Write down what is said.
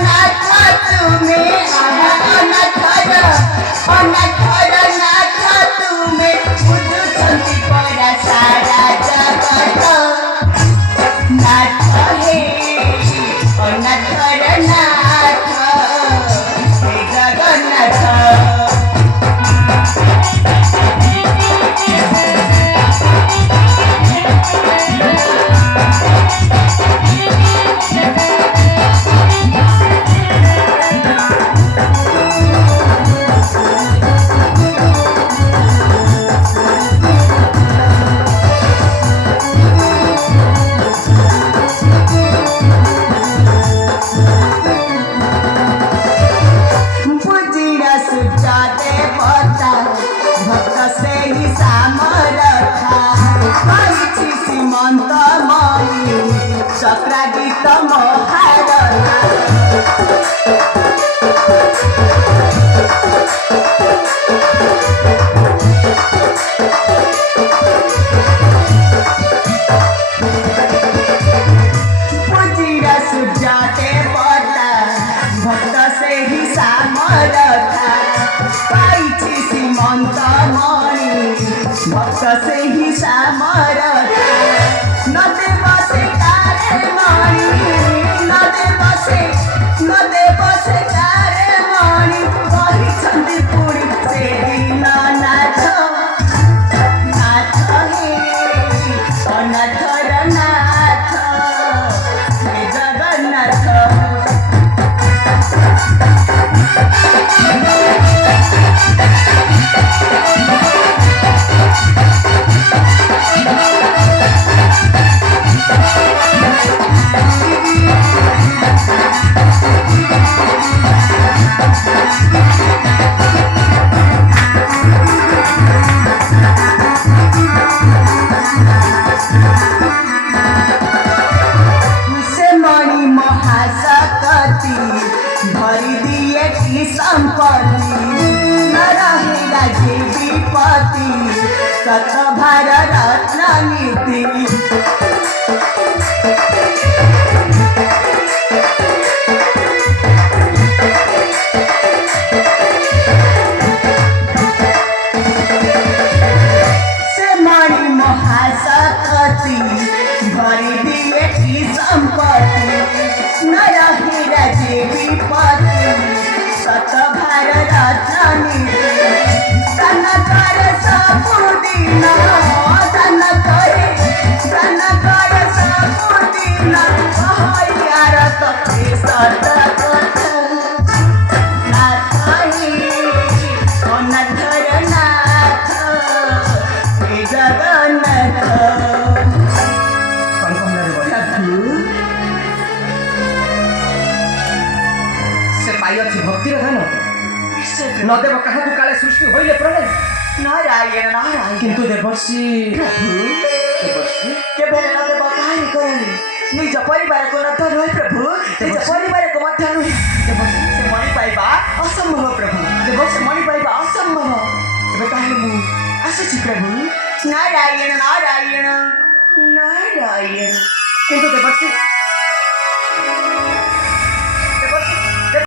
नाथ तुम्हें अनाथर नाथ तुम्हें बुझुछन्ति परा सारा जगत नाथ हे अनाथर नाथ हे जगन्नाथ। भक्त से ही सामरथा पाइछि सीमंत मणि चक्रादित महारथा। पूजिरा सूर्यते पता भक्त से ही सामरथा पाइछि सीमंत मणि भक्त से ही सामरथा। न देव से कारे मणि न देव से कारे मणि କହିଛନ୍ତି ପୁଣି ସେ ଦିନ ନାଥ हे ଅନାଥର ନାଥ हे ଜଗନ୍ନାଥ। भरी दिए की संपत्ति न रहेगा जे विपत्ति सत भार रत्न नीति। से मणि महाशक्ति भरी दिए की संपत्ति न रहेगा जे विपत्ति सत भार रत्न नीति। तन कर सबुदिन तन कर सबुदिन कहैयार तथे सत कथा नाथ हे अनाथर नाथ हे जगन्नाथ। पाइछि भक्तिर धन नदेव कहा काले सृष्टि होइले प्रलय नारायण नारायण किंतु देवर्षि केवल नदेव कहानी करले निज परिवार को नथ रहे प्रभु निज परिवार को मध्य रहे से मणि पाइबा असंभव प्रभु देवर्षि मणि पाइबा असंभव एबे कहानी मु आसुछि प्रभु नारायण नारायण नारायण किंतु देवर्षि